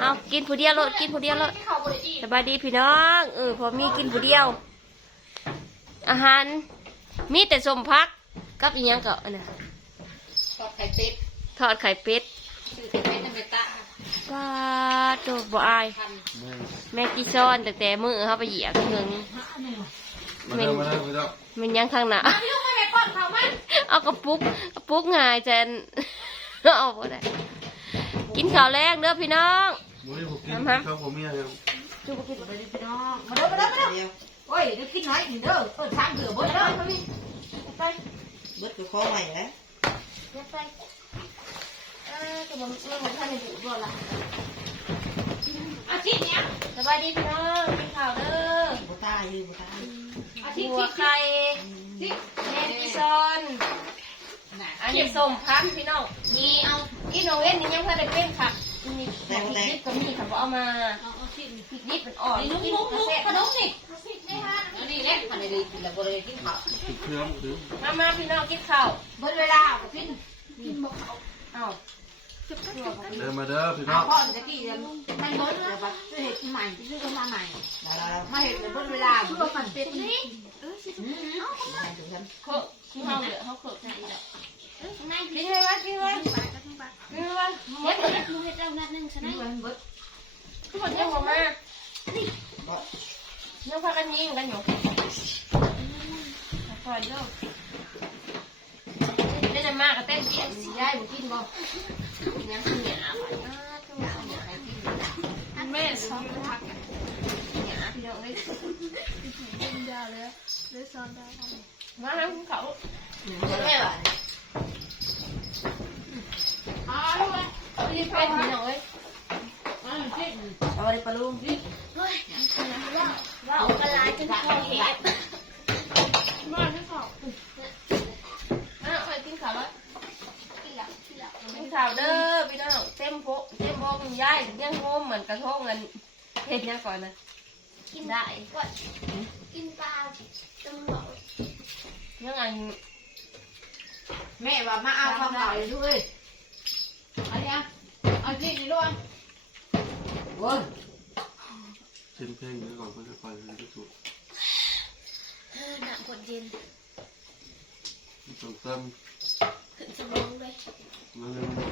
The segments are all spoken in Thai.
เอากินผู้เดียวโลดกินผู้เดียวโลดสบายดีพี่น้องเออพอมีกินผู้เดียว อาหาร มีแต่สมพักกับอีหยังก็อันน่ะทอดไข่เป็ดทอดไข่เป็ดซื้อไข่เป็ดในเมตาปลาตัวบ่อายพันแม่กี่ซ้อนแต่แต่มือเขาไปเหยียบเงิงมาเด้อมาเด้อมาเด้อมันยังข้างหน้าพี่ลูกไม่ไปป้อนเขาไหมเอากระปุกกระปุกง่ายแจนเอาบ่ได้กินข้าวแรกเด้อพี่น้องมื้อ นี้ผมกินน้ำฮะข้าวผมเมียครับจูบกินไปดิพี่น้องมาเด้อมาเด้อมาเด้อโอ้ยเดี๋ยวกินน้อยอีกเด้อเออทางเดือบ่เด้อเขานี่ไปเบิดกับข้อใหม่แล้วเดี๋ยวไปเออจะมันเรื่องของท่านในหูบ่ล่ะอาทิตย์เนี้ยสบายดีพี่น้องกินข้าวเด้อบ่ตายอยู่บ่ตายอาทิตย์หัวที่ไข่ที่แม่กี่ซ้อนอันนี้ส้มพักพี่น้องนี่เอาอีน้องเว้นนี่ยังพอได้เป็นค่ะ นี่พริกดิบก็มีค่ะบ่เอามาเอาเอาที่นี่พริกดิบมันอ่อนนุ่มกินนุ่มกระนุ่มนมนี่นนี้แหละทำไมได้กินแล้วบ่ได้กินข้าวเครื่องหรือมามาพี่น้องกินข้าวเบิดเวลาบ่กินกินบ่ข้าเอ้าเด้อมาเด้อพี่น้องพ่อตะกี้มันเบิดแล้วบัดจะเฮ็ดใหม่ซื้อมาใหม่มาเห็นเบิดเวลาเพื่อมันเป็ดนี่ได้ถึงฉันเคอะเฮาเหลือเฮาเคอะใจอีกแล้วกินให้ไว้กินไว้กิ นไว้หมดเลยนี่มันเบิดทุกคนยังบ่มาบ่ยังพากันยิงกันอยู่คอยเด้อเต้นมากก็เต้นเสียงยายบ่กินบ่กินยังคือหยาบ่าคือหยาหยาให้กินอันแม่สอนพักหยาพี่น้องเอ้ยมาแล้วคุณเขาแม่ว่าอ๋อลูกเอ้ยไม่ได้เป็นพี่น้องเอ้ยอันนี้ เอาไปปลาลุงดิว่าเอากระลาจนคอเห็ดมาที่สองอะไปกินข้าววะกินข้าวเด้อพี่น้องเต็มโพเต็มโพคุณยายยังโฮมเหมือนกระทงเงินเห็ดยังก่อนนะกินได้กินปลาจนบอกยังไงแม่ว่ามาเอาข้าวเปล่าเลยวยอันนี้เอาที่นี่ด้วย โอ้ยชิมเพลงเดี๋ยวก่อนเพื่อจะคอยให้ที่สุดเออหนักกดเย็นต้องเติมขึ้นสมองเลยเงินเงิ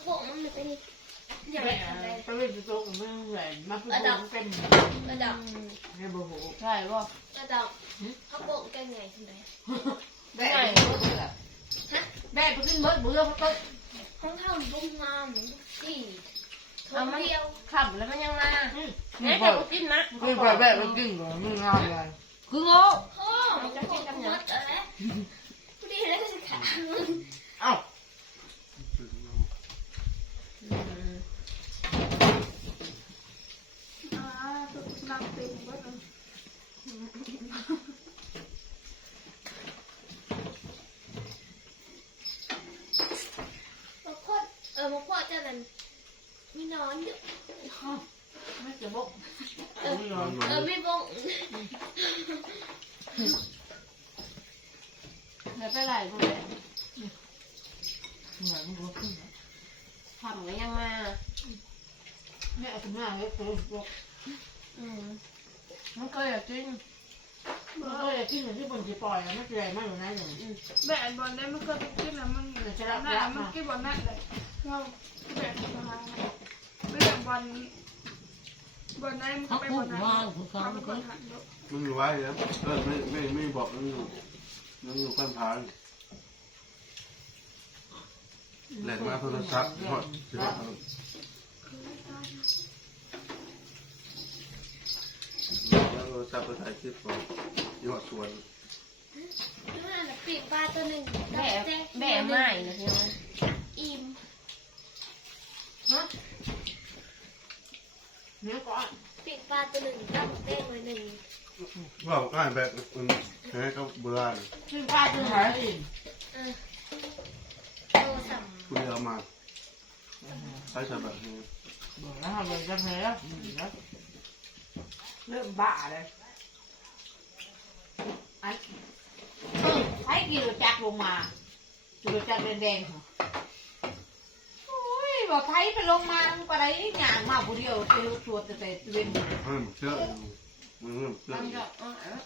นเติมทอดบ่ได้กินดอกเดียวก่อนคนมาเต็มอยู่นี่เลยแต่เต็มอยู่ได้ของไงถูกหน้ากับพ่อไม่ออยู่ได้เขาบอกมันไม่เป็นอย่างแม่ไรไปเล่นโต๊ะกับแม่แหวนมาพูดเป็นระดับแม่บ่โหใช่ป่ะระดับเขาบอกกันไงทำไมแม่ไปกินเบิดแม่ไปกินเบิดเบื่อเพราะห้องเท่าบุ้งงามที่ทเอางมันเดียวขับแล้วมันยังมาแม่จะกินนะคือแบบแบบมันกินก่อมึงงามเลยคือโง่พ่อจะกินกับมดอะไรพอดีแล้วจะขามึง เอ้า อ่าถูกนำเป็นมด มาพอ ดเออมาพอดจะนั่นมีนอนอยู่ไม่จะบอกเออเออไม่บงไม่เป็นไรพวกนี้เหมือนมึงขึ้นทำแล้วยังมาแม่เอาถึงมาเลยบอกอืมมันก็อยากกิน มันก็เลยกินอย่างที่บนจีปล่อยแล้วไม่เป็นไรมากอยู่นะอย่างแบบบอลได้มันก็กินแล้วมันจะรับน่ามันกินบอลนั่นเลยเราแบบสบาไม่แบบบอลบอลได้มันก็ไปบอลนั้นความบอลหันมึงอยู่ไว้แล้วเออไม่ไม่ไม่บอกมึงอยู่มึงอยู่ข้างทางแหลกมาโทรศัพท์หมดสิบแล้วโท รศัพท์ไปถ่ายคลิปก่อนยี่ห้อสวนน่าจะปีกปลาตัวหนึ่งแม่แม่ไม่นะพี่น้องอิ่มเนื้อก้อนปีกปลาตัวหนึ่งตั้งเต้งไว้หนึ่งว่าใกล้แบบมันแค่ก็เบื่อซึ่งป้าจึงหาอิ่มเออโทรศัพท์คุณเอามาโใช้แบบนี้บอกแล้วเราจะแพ้แล้ว เริ่มบ้าเลยอันเออใช้กี่รถจักรลงมากี่รถจักรแดงๆค่ะโอ้ยบอกไทยไปลงมาปอะไรงานมาผู้เดียวเจอชวนแต่แต่เว้นเพิ่มเชื่อมันเพิ่มเชื่อมันก็เออเออ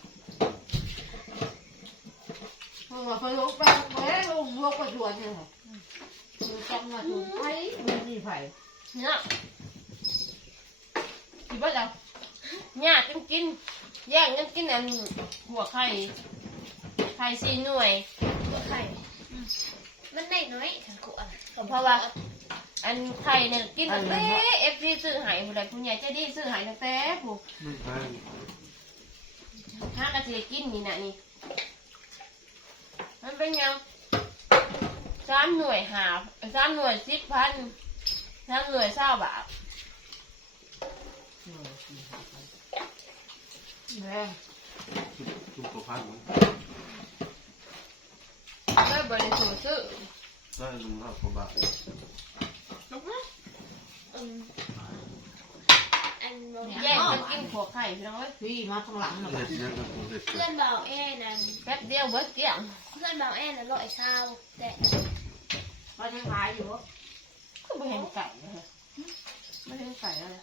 เออไปลงไปไปลงลงไปชวนใช่ไหมดูจังมาชวนไทยไม่มีไผเนี่ยกินบ่จัง เนี่ยกินกินแย่งกันกินอันหัวไข่ไข่สี่หน่วยตัวไข่มันได้น้อยทั้งขวดก็เพราะว่า อันไข่เนี่ยกินตั้งแต่เอฟซีซื้อใหายผู้ใดผู้ใหญ่ใจดีซื้อใหายตั้งแต่ผู้ไม่แพงห้ากะทิกินนี่นะนี่ มันเป็นยังสามหน่วยหาสามหน่วยสิบพันสามหน่วยเศร้าบาท แม่ทุกตัวพันได้บริสุทธิ์ซื้อได้ลุงห้ากว่าบาทอืมอันบแย่งกันกินหัวไข่พี่น้องเอ้ยพี่มาข้างหลังหน่อยเห็ดยังกับเห็ดเพื่อนเบาแอ้นั่นแป๊บเดียวเบิดเกลี้ยงเพื่อนเบาแอ้นั่นร้อยเศร้าแต่ว่ายังขายอยู่ก็ไม่เห็นไก่เลยไม่เห็นไก่เลย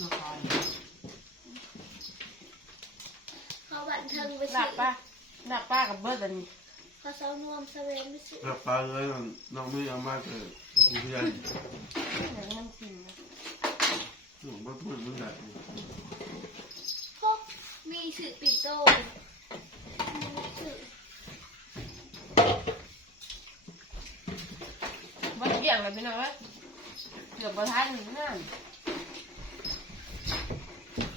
มาขายเขา บันเทิงไปหลัสิบป้าหลับป้ากับเบิร์ดอันเขาเศร้านวมเสวนไปสิแล้วปลาเลยน้องไม่เอามาเถอะกูพยายามอย่างมันกินนะหนูไม่พูดมึงได้พวกมีสื่อปิ่นโตมีสื่อเบิดเกลี้ยงเลยพี่น้องเอ้ยเกือบประทันนั่น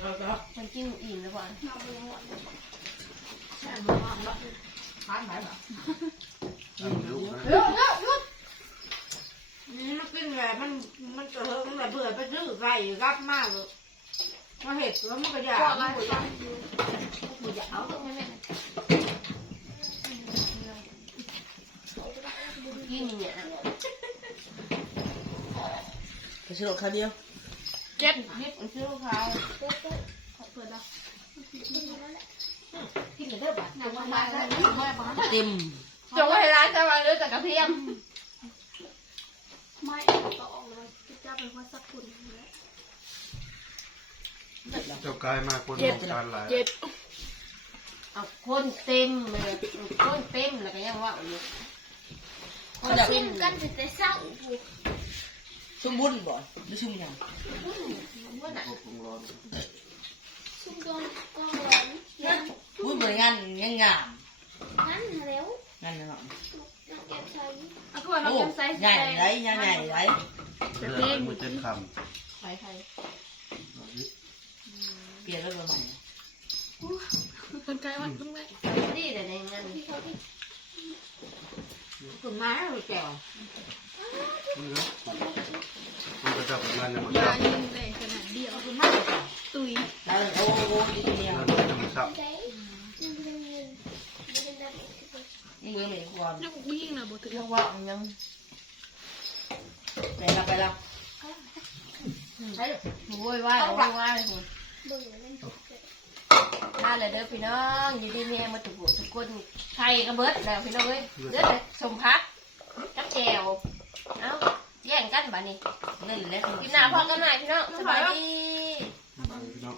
เราจะมันกินอิ่มแล้วก่อนนอนไปหมดใช่มาว่าเราขายไหนแบบทำลูกนะเร็วเร็วหยุดนี่มันกินแบบมันมันเกิดมันแบบเบื่อไปซื้อไก่รับมากเลยมาเห็ดแล้วมันก็อยากกว่ามัละนก็อสายากมอยู่มันอยากเอาต้องให้แม่กินเนี่ยกระโดดคาเดียว เจ็บยิบมันชื่อเขาเปิดเปิดเปิดแล้วกินแล้วแหละกินกันได้ปะอย่างวันมาได้ไม่มาเต็มจงไว้ให้ร้านจะวางเรือจากกระเทียม ไม่ต่อออกเลยจะเป็นคนสักคุณแล้วเจ้ากายมากคนมองการหลายเจ็ดเอาคนเต็มเลยคนเต็มแล้วก็ยังว่าอยู่คเขานเต็ชิมมกันแต่เศร้าผู กชุ่มบุญบ่หรือชุ่มยังว่าน่ะพวกคงร้อนชุ่มกองกองร้อนยังพูดเหมือนงานยังงามนั้นแล้วงานเนาะน้องแก้มใช้เอาคือว่าเราโอ้ยังใส่ใหญ่ไรใหญ่ใหญ่ไรเรื่องมือเจ็ดคใครใครำเปลี่ยนแล้วใหม่คนไกลวันต้องไงดีแต่ในงานที่เขาที่ คุณมาแล้วแก้วมันก็มันก็จะเป็นงานใน น่าเลยเด้อพี่น้องอยู่ดีแม่มาถูกถูกคนไทยกระเบิดแล้วพี่น้องเอ้ยเด้อเลยสมพักจับแจวเอ้าแย่งกันบ้านี้เล่นเลยกินหน้าพร้อมกันหน่อยพี่น้องสบายดี